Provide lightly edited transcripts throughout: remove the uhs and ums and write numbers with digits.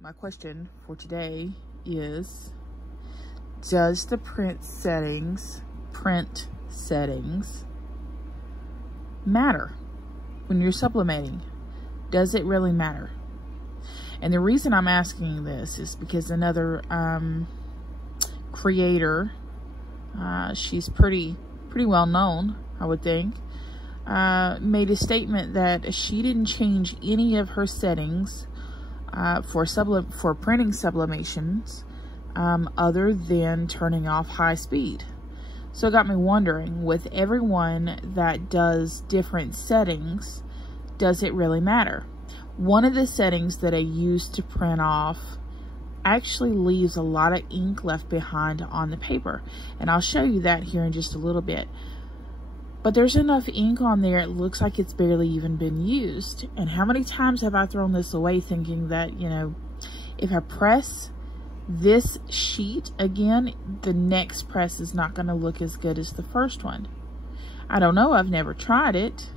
My question for today is, does the print settings matter when you're sublimating? Does it really matter? And the reason I'm asking this is because another creator, she's pretty well known, I would think, made a statement that she didn't change any of her settings for printing sublimations other than turning off high speed. So it got me wondering, with everyone that does different settings, does it really matter? One of the settings that I use to print off actually leaves a lot of ink left behind on the paper, and I'll show you that here in just a little bit. But there's enough ink on there, it looks like it's barely even been used. And how many times have I thrown this away thinking that, you know, if I press this sheet again, the next press is not going to look as good as the first one. I don't know, I've never tried it,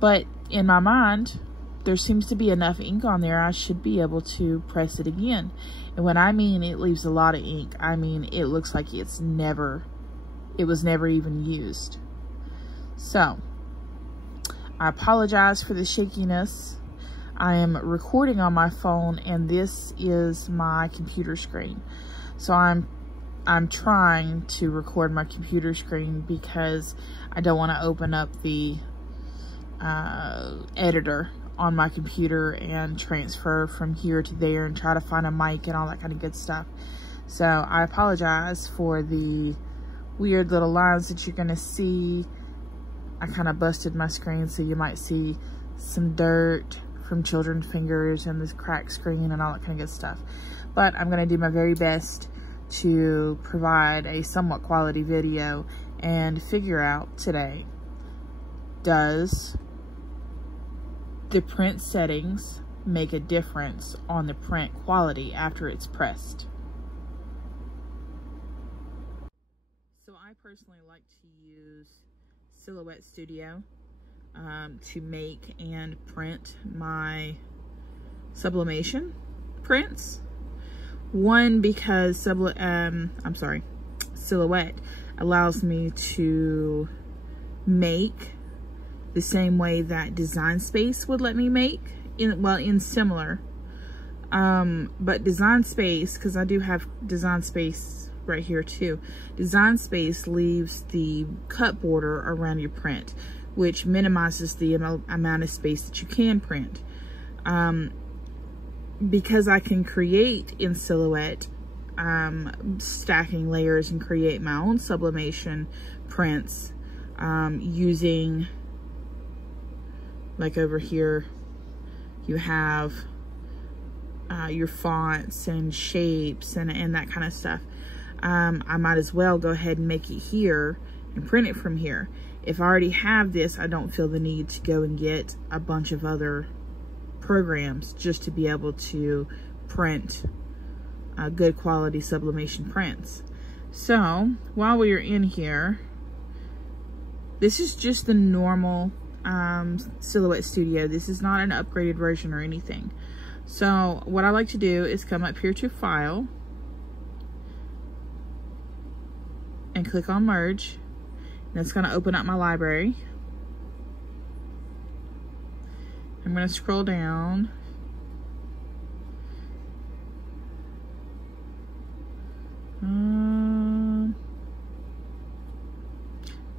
but in my mind, there seems to be enough ink on there, I should be able to press it again. And when I mean it leaves a lot of ink, I mean it looks like it was never even used. So, I apologize for the shakiness. I am recording on my phone, and this is my computer screen. So I'm trying to record my computer screen because I don't want to open up the editor on my computer and transfer from here to there and try to find a mic and all that kind of good stuff. So I apologize for the weird little lines that you're going to see. I kind of busted my screen, so you might see some dirt from children's fingers and this cracked screen and all that kind of good stuff. But I'm going to do my very best to provide a somewhat quality video and figure out today, does the print settings make a difference on the print quality after it's pressed? So I personally like to use Silhouette Studio to make and print my sublimation prints. One, because Silhouette allows me to make the same way that Design Space would let me make, in similar. But Design Space, because I do have Design Space right here too. Design Space leaves the cut border around your print, which minimizes the amount of space that you can print. Because I can create in Silhouette stacking layers and create my own sublimation prints using, like over here, you have your fonts and shapes and that kind of stuff. I might as well go ahead and make it here and print it from here. If I already have this, I don't feel the need to go and get a bunch of other programs just to be able to print good quality sublimation prints. So while we are in here, this is just the normal Silhouette Studio. This is not an upgraded version or anything. So what I like to do is come up here to File and click on Merge. That's going to open up my library. I'm going to scroll down.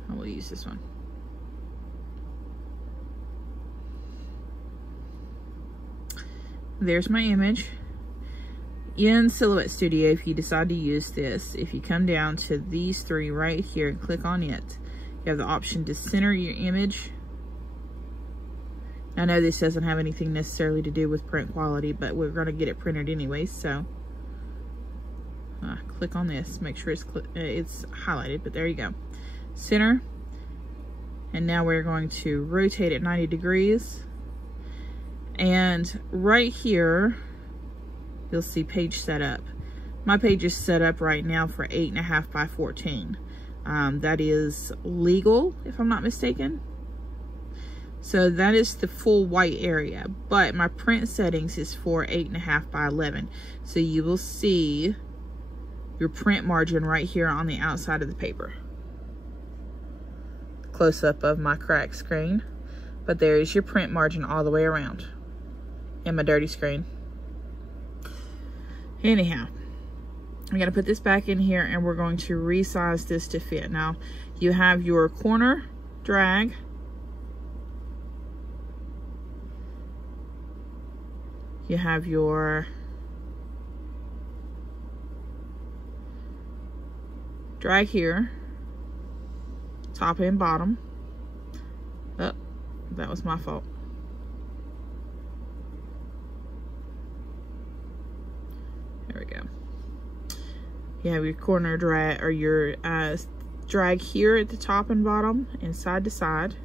I will use this one. There's my image. In Silhouette Studio, if you decide to use this, if you come down to these three right here and click on it, you have the option to center your image. I know this doesn't have anything necessarily to do with print quality, but we're going to get it printed anyway, so click on this, make sure it's highlighted, but there you go. Center, and now we're going to rotate it 90 degrees. And right here, you'll see page setup. My page is set up right now for 8.5 by 14. That is legal, if I'm not mistaken. So that is the full white area, but my print settings is for 8.5 by 11. So you will see your print margin right here on the outside of the paper. Close up of my cracked screen, but there is your print margin all the way around and my dirty screen. Anyhow, I'm gonna put this back in here and we're going to resize this to fit. Now you have your corner drag, you have your drag here, top and bottom. Oh, that was my fault. There we go. You have your corner drag, or your drag here at the top and bottom and side to side.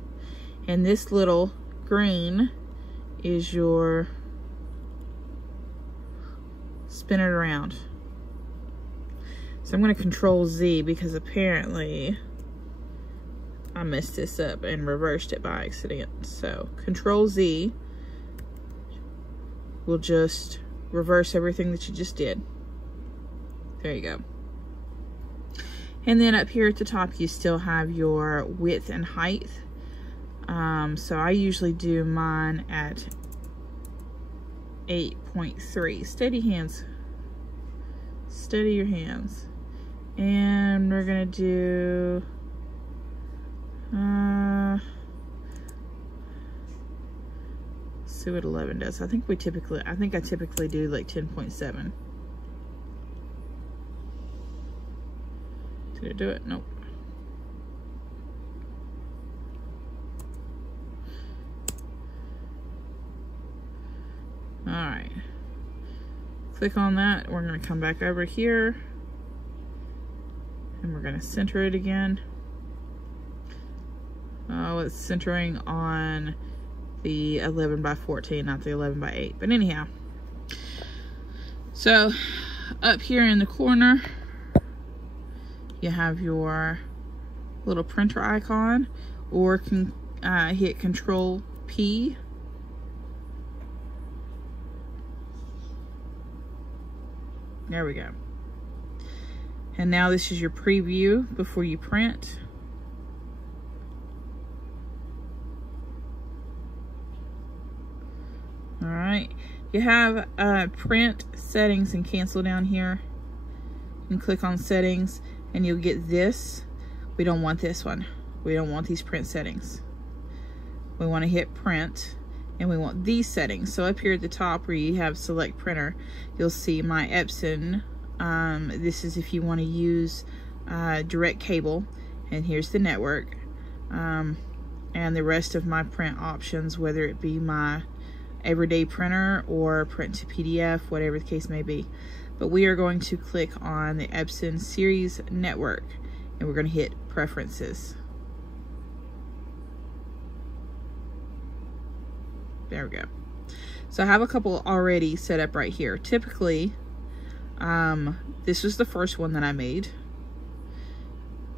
And this little green is your spin it around. So I'm going to Control Z because apparently I messed this up and reversed it by accident. So Control Z will just reverse everything that you just did. There you go. And then up here at the top you still have your width and height. So I usually do mine at 8.3. Steady hands. Steady your hands. And we're gonna do see what 11 does. I think I typically do like 10.7. Did it do it? Nope. All right. Click on that. We're going to come back over here and we're going to center it again. Oh, it's centering on the 11 by 14, not the 11 by 8. But anyhow, so up here in the corner, you have your little printer icon, or can hit Control P. There we go. And now this is your preview before you print. All right, you have print settings and cancel down here. You can click on settings and you'll get this. We don't want this one. We don't want these print settings. We want to hit print and we want these settings. So up here at the top where you have select printer, you'll see my Epson. This is if you want to use direct cable, and here's the network. And the rest of my print options, whether it be my everyday printer or print to PDF, whatever the case may be. But we are going to click on the Epson series network and we're going to hit preferences. There we go. So I have a couple already set up right here. Typically, this was the first one that I made.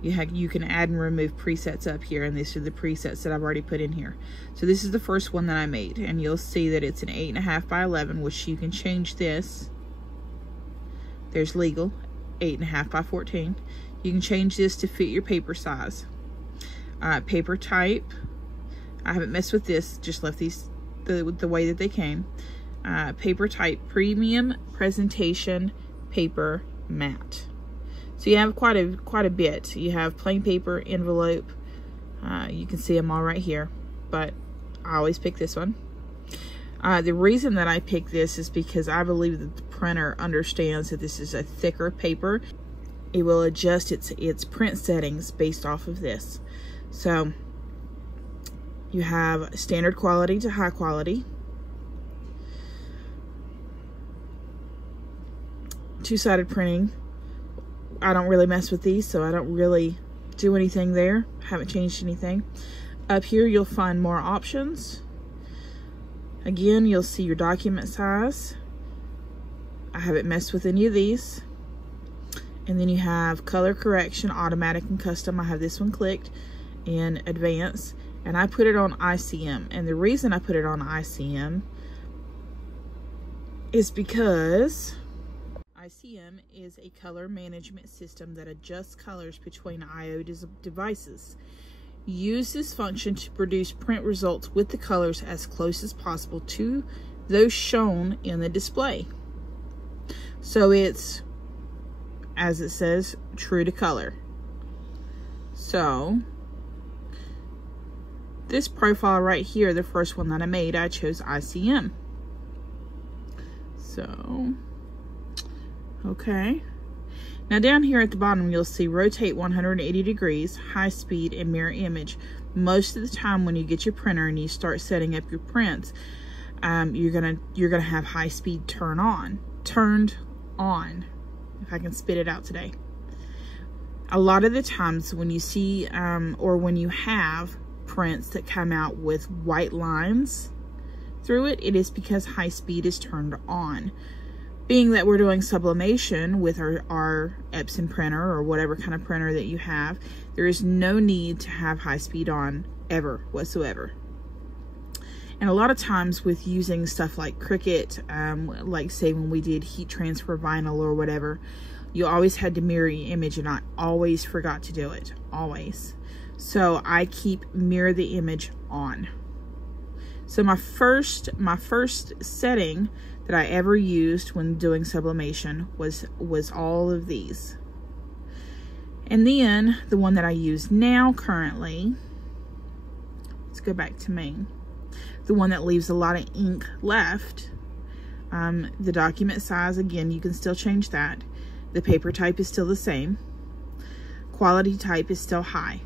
You can add and remove presets up here, and these are the presets that I've already put in here. So this is the first one that I made, and you'll see that it's an 8.5 by 11, which you can change this. There's legal, 8.5 by 14. You can change this to fit your paper size. Paper type, I haven't messed with this, just left these the way that they came. Paper type, premium presentation paper matte. So you have quite a bit. You have plain paper, envelope. You can see them all right here, but I always pick this one. The reason that I pick this is because I believe that the printer understands that this is a thicker paper. It will adjust its print settings based off of this. So you have standard quality to high quality. Two-sided printing. I don't really mess with these, so I don't really do anything there. Haven't changed anything. Up here you'll find more options. Again, you'll see your document size. I haven't messed with any of these. And then you have color correction, automatic and custom. I have this one clicked in advance. and I put it on ICM. And the reason I put it on ICM is because ICM is a color management system that adjusts colors between I/O devices. Use this function to produce print results with the colors as close as possible to those shown in the display. So it's, as it says, true to color. So this profile right here, the first one that I made, I chose ICM. So, okay. Now down here at the bottom, you'll see rotate 180 degrees, high speed, and mirror image. Most of the time when you get your printer and you start setting up your prints, you're gonna have high speed turned on, if I can spit it out today. A lot of the times when you see, or when you have prints that come out with white lines through it, it is because high speed is turned on. Being that we're doing sublimation with our Epson printer or whatever kind of printer that you have, there is no need to have high speed on ever whatsoever. And a lot of times with using stuff like Cricut, like say when we did heat transfer vinyl or whatever, you always had to mirror the image, and I always forgot to do it, always. So I keep mirror the image on. So my first setting that I ever used when doing sublimation was all of these. And then the one that I use now currently, let's go back to main. The one that leaves a lot of ink left, the document size, again, you can still change that. The paper type is still the same. Quality type is still high.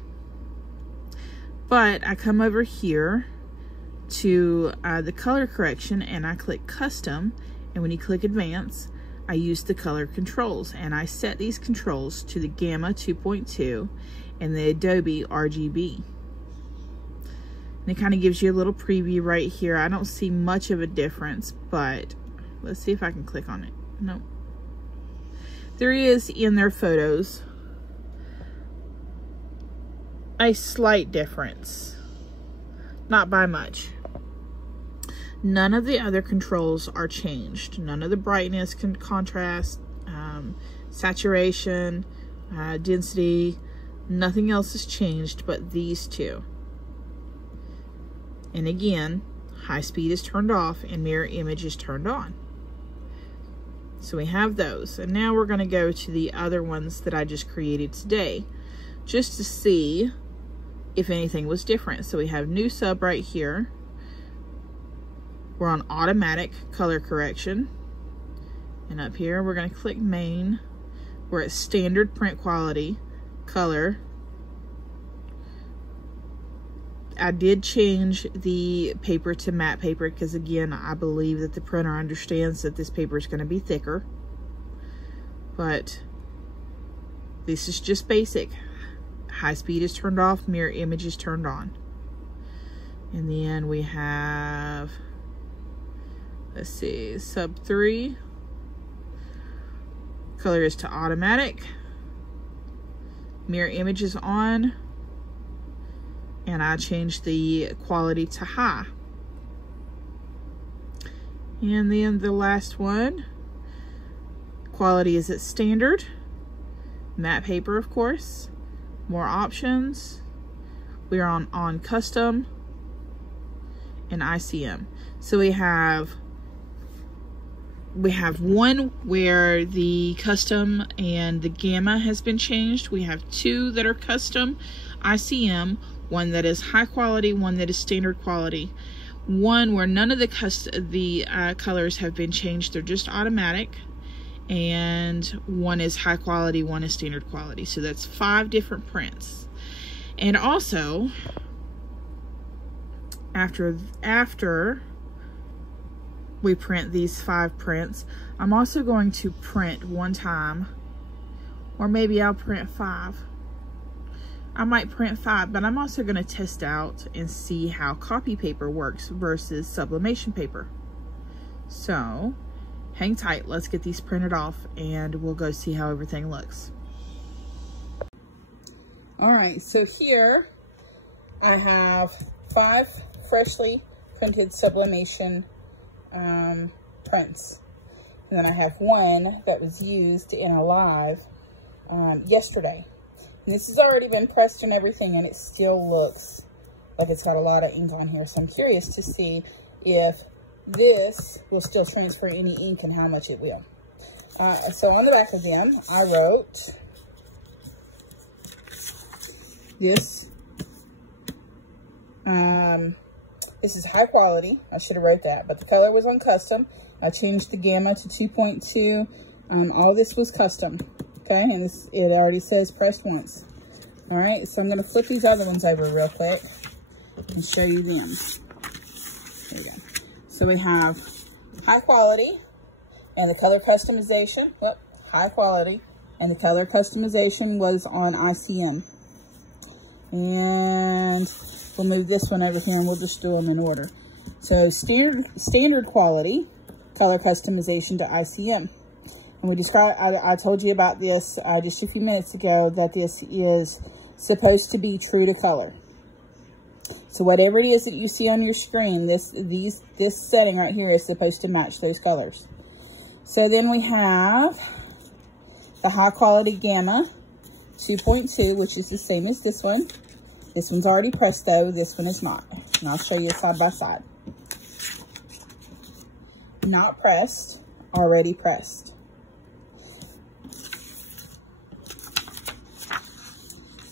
But I come over here to the color correction and I click custom, and when you click advance, I use the color controls, and I set these controls to the Gamma 2.2 and the Adobe RGB. And it kind of gives you a little preview right here. I don't see much of a difference, but let's see if I can click on it. No. There is in their photos a slight difference, not by much. None of the other controls are changed. None of the brightness, contrast, saturation, density, nothing else has changed but these two. And again, high speed is turned off and mirror image is turned on. So we have those. And now we're going to go to the other ones that I just created today, just to see if anything was different. So we have new sub right here. We're on automatic color correction. And up here, we're going to click main. We're at standard print quality, color. I did change the paper to matte paper because, again, I believe that the printer understands that this paper is going to be thicker. But this is just basic. High speed is turned off, mirror image is turned on. And then we have, let's see, sub 3. Color is to automatic. Mirror image is on. And I changed the quality to high. And then the last one, quality is at standard. Matte paper, of course. More options. We are on custom and ICM. So we have one where the custom and the gamma has been changed. We have two that are custom ICM, one that is high quality, one that is standard quality, one where none of the colors have been changed, they're just automatic, and one is high quality, one is standard quality. So that's 5 different prints. And also, after we print these 5 prints, I'm also going to print one time, or maybe I'll print 5. I might print 5, but I'm also going to test out and see how copy paper works versus sublimation paper. So hang tight, let's get these printed off and we'll go see how everything looks. All right, so here I have 5 freshly printed Sublimation prints. And then I have 1 that was used in a live yesterday. And this has already been pressed and everything, and it still looks like it's got a lot of ink on here. So I'm curious to see if this will still transfer any ink and how much it will. So on the back of them, I wrote this. This is high quality. I should have wrote that, but the color was on custom. I changed the gamma to 2.2. All this was custom. Okay, and this, it already says pressed once. All right, so I'm going to flip these other ones over real quick and show you them. There we go. So we have high quality and the color customization. Whoop, high quality and the color customization was on ICM. And we'll move this one over here and we'll just do them in order. So standard quality, color customization to ICM. And we described, I told you about this just a few minutes ago, that this is supposed to be true to color. So whatever it is that you see on your screen, this setting right here is supposed to match those colors. So then we have the high quality gamma 2.2, which is the same as this one. This one's already pressed though, this one is not. And I'll show you side by side. Not pressed, already pressed.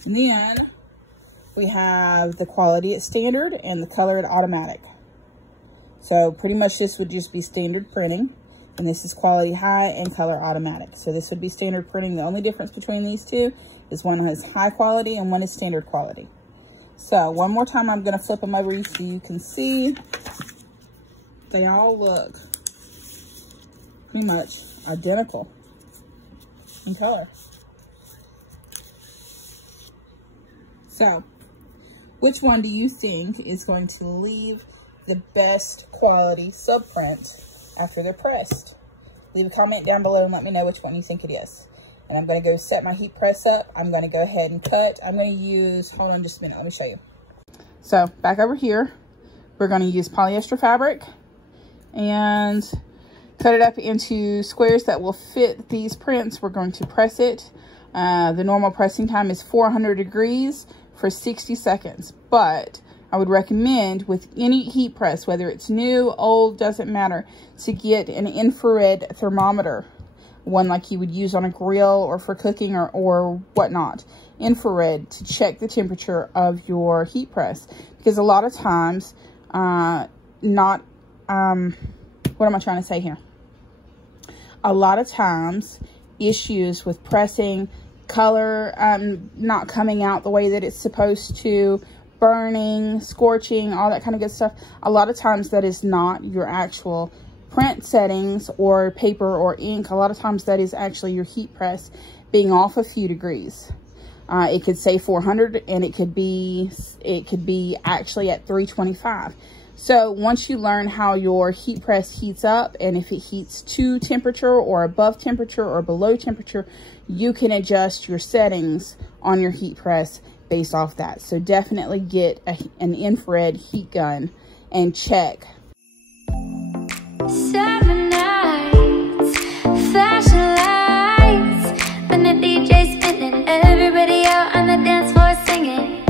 And then we have the quality at standard and the color at automatic. So pretty much this would just be standard printing. And this is quality high and color automatic. So this would be standard printing. The only difference between these two is one has high quality and one is standard quality. So one more time, I'm going to flip them over so you can see. They all look pretty much identical in color. So, which one do you think is going to leave the best quality subprint after they're pressed? Leave a comment down below and let me know which one you think it is. And I'm going to go set my heat press up. I'm going to go ahead and cut. I'm going to use, hold on just a minute, let me show you. So, back over here, we're going to use polyester fabric and cut it up into squares that will fit these prints. We're going to press it. The normal pressing time is 400 degrees for 60 seconds, but I would recommend with any heat press, whether it's new, old, doesn't matter, to get an infrared thermometer, one like you would use on a grill or for cooking or whatnot. Infrared, to check the temperature of your heat press, because a lot of times, what am I trying to say here? A lot of times, issues with pressing, color not coming out the way that it's supposed to, burning, scorching, all that kind of good stuff. A lot of times that is not your actual print settings or paper or ink. A lot of times that is actually your heat press being off a few degrees. It could say 400 and it could be actually at 325. So once you learn how your heat press heats up, and if it heats to temperature or above temperature or below temperature, you can adjust your settings on your heat press based off that. So definitely get an infrared heat gun and check. Summer nights, flashing lights, when the DJ's spinning, everybody out on the dance floor singing.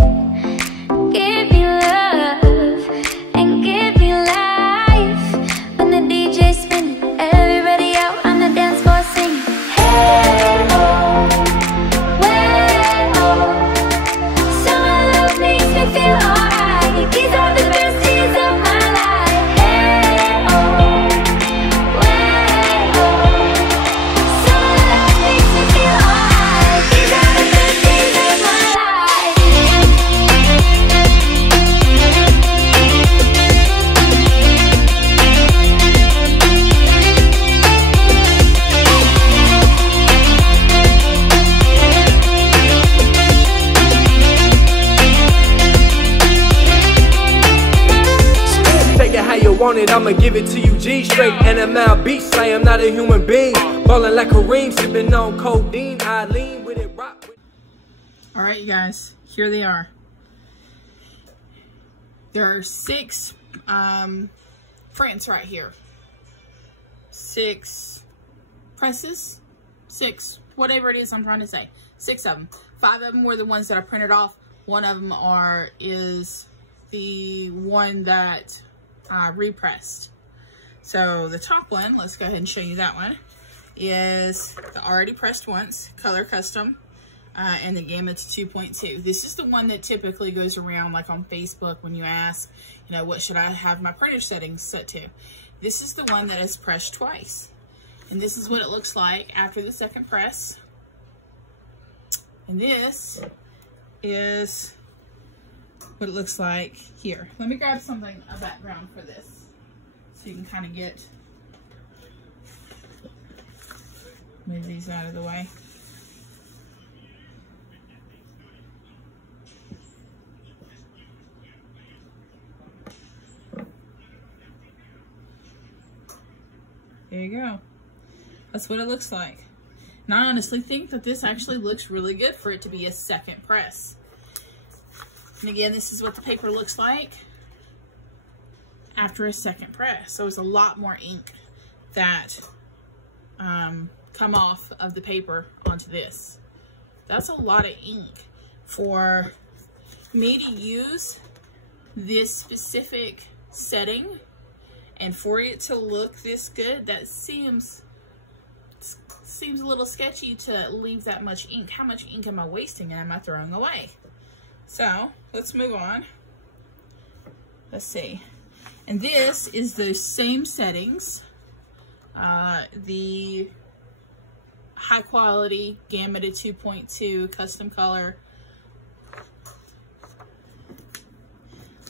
Give me love and give me life, when the DJ's spinning, everybody out on the dance floor singing. Hey oh, way oh, summer love makes me feel alright. These are the best days of my life. Hey oh, way oh, summer love makes me feel alright. These are the best days of my life. Take it how you want it, I'ma give it to you G straight. NML beats, I am not a human being. Ballin' like Kareem, sippin' on codeine. I lean with it, rock with it. All right, you guys, here they are. There are 6 prints right here. 6 presses, 6, whatever it is I'm trying to say. 6 of them. 5 of them were the ones that I printed off. 1 of them is the one that I repressed. So the top one, let's go ahead and show you that one, is the already pressed once, color custom, and the gamma to 2.2. This is the one that typically goes around like on Facebook when you ask, you know, what should I have my printer settings set to? This is the one that is pressed twice. And this is what it looks like after the second press. And this is what it looks like here. Let me grab something, a background for this, so you can kind of get, move these out of the way. There you go. That's what it looks like. And I honestly think that this actually looks really good for it to be a second press. And again, this is what the paper looks like after a second press. So it's a lot more ink that come off of the paper onto this. That's a lot of ink for me to use this specific setting, and for it to look this good. That seems a little sketchy to leave that much ink. How much ink am I wasting and am I throwing away? So let's move on. Let's see. And this is the same settings. The high quality gamma to 2.2 custom color.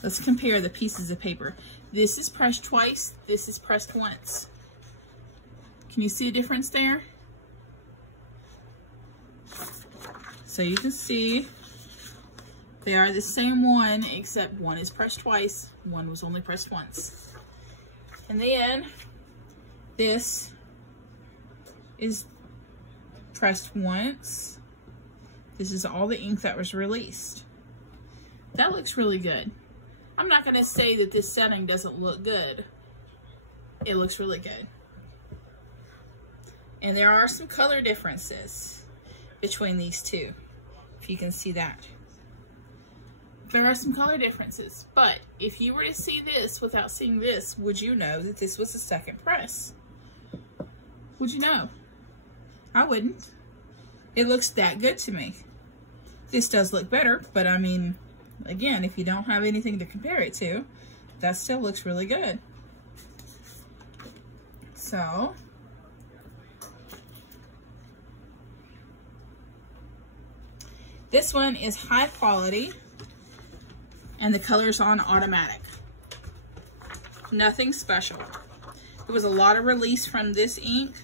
Let's compare the pieces of paper. This is pressed twice, this is pressed once. Can you see a difference there? So you can see they are the same one, except one is pressed twice, one was only pressed once. And then this is pressed once. This is all the ink that was released. That looks really good. I'm not going to say that this setting doesn't look good. It looks really good. And there are some color differences between these two, if you can see that. There are some color differences, but if you were to see this without seeing this, would you know that this was the second press? Would you know? I wouldn't. It looks that good to me. This does look better, but I mean, again, if you don't have anything to compare it to, that still looks really good. So, this one is high quality, and the color's on automatic. Nothing special. There was a lot of release from this ink.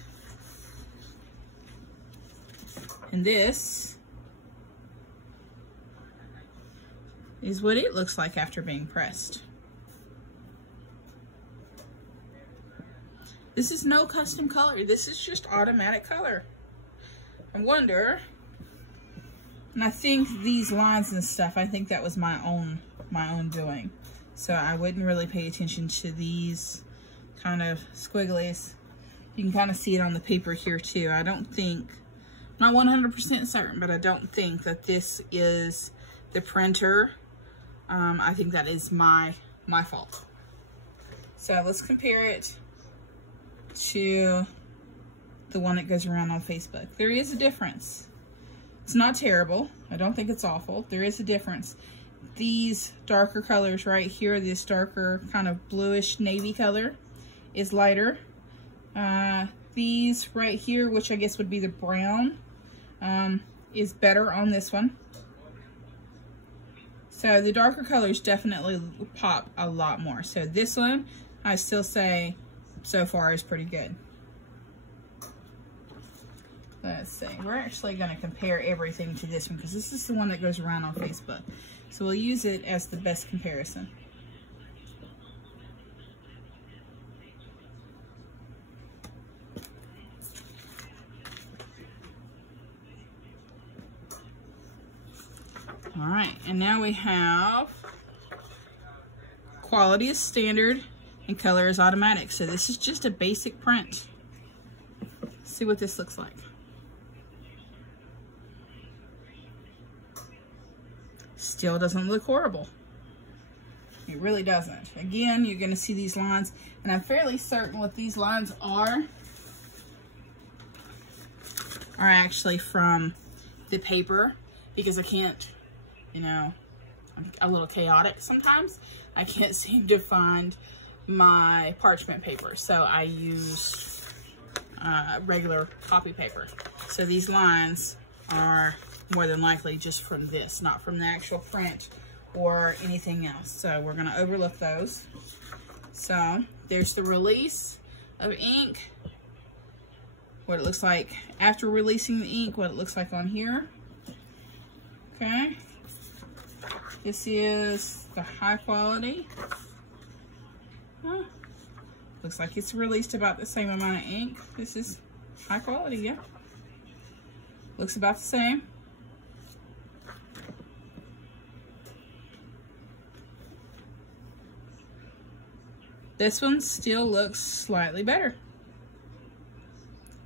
And this is what it looks like after being pressed. This is no custom color. This is just automatic color. I wonder, and I think these lines and stuff, I think that was my own doing. So I wouldn't really pay attention to these kind of squigglies. You can kind of see it on the paper here too. I don't think, not 100% certain, but I don't think that this is the printer. I think that is my fault. So let's compare it to the one that goes around on Facebook. There is a difference. It's not terrible. I don't think it's awful. There is a difference. These darker colors right here, this darker kind of bluish navy color, is lighter. These right here, which I guess would be the brown, is better on this one. So the darker colors definitely pop a lot more. So this one, I still say so far is pretty good. Let's see, we're actually going to compare everything to this one because this is the one that goes around on Facebook. So we'll use it as the best comparison. All right, and now we have quality is standard and color is automatic. So this is just a basic print. Let's see what this looks like. Still doesn't look horrible. It really doesn't. Again, you're going to see these lines, and I'm fairly certain what these lines are actually from the paper, because I can't, you know, I'm a little chaotic sometimes. I can't seem to find my parchment paper, so I used regular copy paper. So these lines are more than likely just from this, not from the actual print or anything else. So we're gonna overlook those. So there's the release of ink, what it looks like after releasing the ink, what it looks like on here. Okay, this is the high quality. Looks like it's released about the same amount of ink. This is high quality, yeah. Looks about the same. This one still looks slightly better.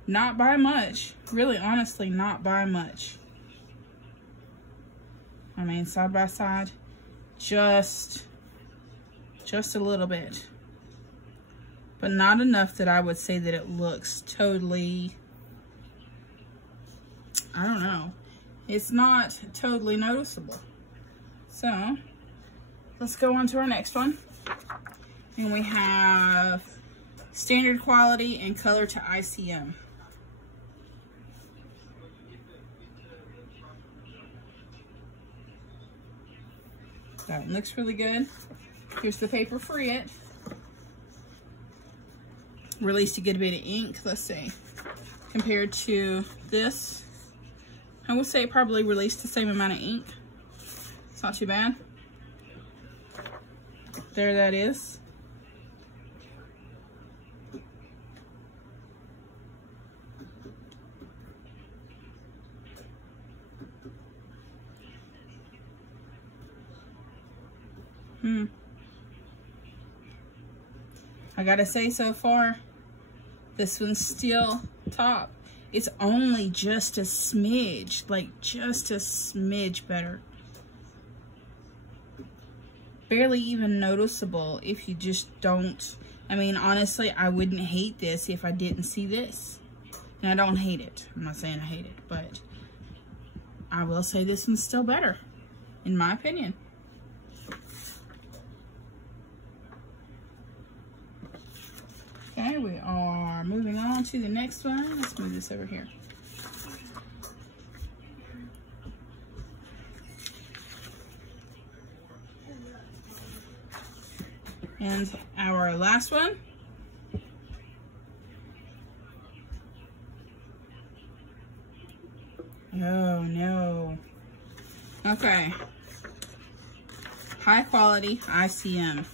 Not by much. Really, honestly, not by much. I mean, side by side, just a little bit. But not enough that I would say that it looks totally, I don't know. It's not totally noticeable. So, let's go on to our next one. And we have standard quality and color to ICM. That one looks really good. Here's the paper for it. Released a good bit of ink. Let's see. Compared to this, I would say it probably released the same amount of ink. It's not too bad. There that is. I gotta say, so far, this one's still top. It's only just a smidge, like just a smidge better. Barely even noticeable if you just don't. I mean, honestly, I wouldn't hate this if I didn't see this. And I don't hate it. I'm not saying I hate it, but I will say this one's still better, in my opinion. Okay, we are moving on to the next one. Let's move this over here. And our last one. Oh no. Okay. High quality ICM.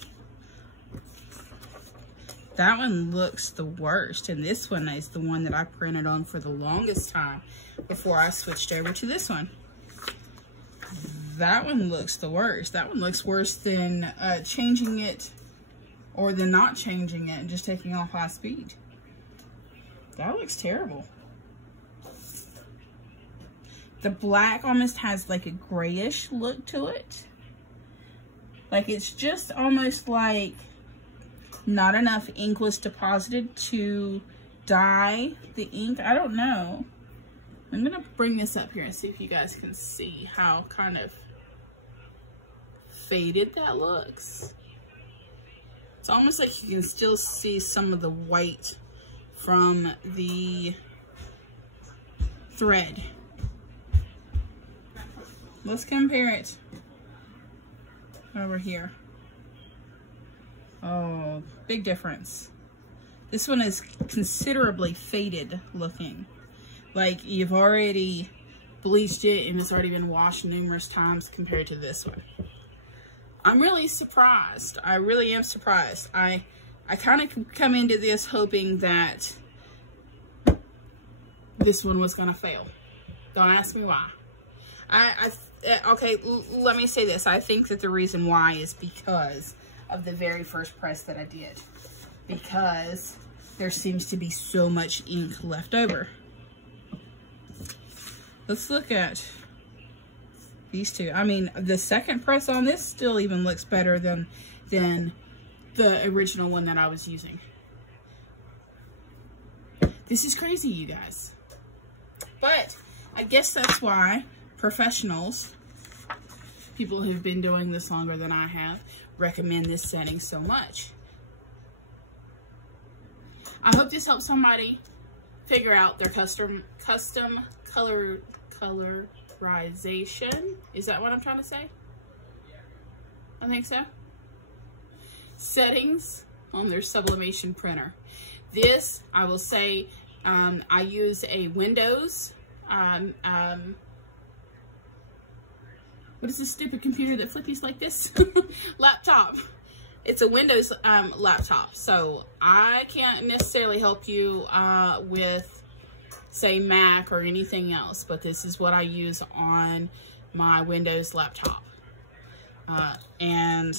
That one looks the worst, and this one is the one that I printed on for the longest time before I switched over to this one. That one looks the worst. That one looks worse than changing it, or than not changing it and just taking off high speed. That looks terrible. The black almost has like a grayish look to it. Like it's just almost like not enough ink was deposited to dye the ink. I don't know. I'm gonna bring this up here and see if you guys can see how kind of faded that looks. It's almost like you can still see some of the white from the thread. Let's compare it over here. Oh, big difference. This one is considerably faded looking. Like you've already bleached it and it's already been washed numerous times compared to this one. I'm really surprised. I really am surprised. I kind of come into this hoping that this one was gonna fail. Don't ask me why. Okay, let me say this. I think that the reason why is because of the very first press that I did, because there seems to be so much ink left over. Let's look at these two. I mean, the second press on this still even looks better than the original one that I was using. This is crazy, you guys. But I guess that's why professionals, people who've been doing this longer than I have, recommend this setting so much. I hope this helps somebody figure out their custom colorization. Is that what I'm trying to say? I think so. Settings on their Sublimation printer. This, I will say, I use a Windows, what is this stupid computer that flippies like this? Laptop. It's a Windows laptop, so I can't necessarily help you with, say, Mac or anything else, but this is what I use on my Windows laptop. And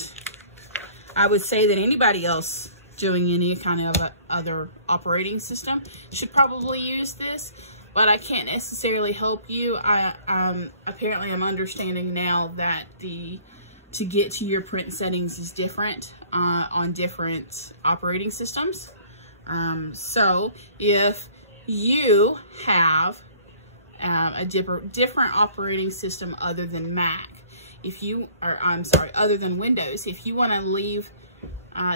I would say that anybody else doing any kind of other operating system should probably use this, but I can't necessarily help you. Apparently I'm understanding now that to get to your print settings is different on different operating systems. So if you have a different operating system other than Mac, other than Windows, if you want to leave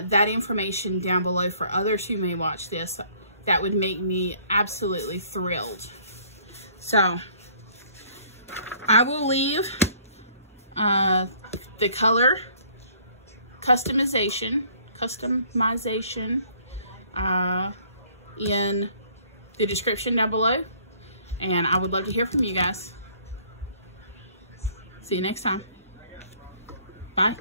that information down below for others who may watch this, that would make me absolutely thrilled. So I will leave the color customization in the description down below, and I would love to hear from you guys. See you next time. Bye.